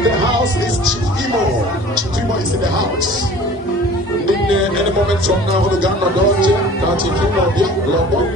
In the house is Chitimo. Chitimo is in the house. Any moment from now, the Ghana Dodge, Chitimo,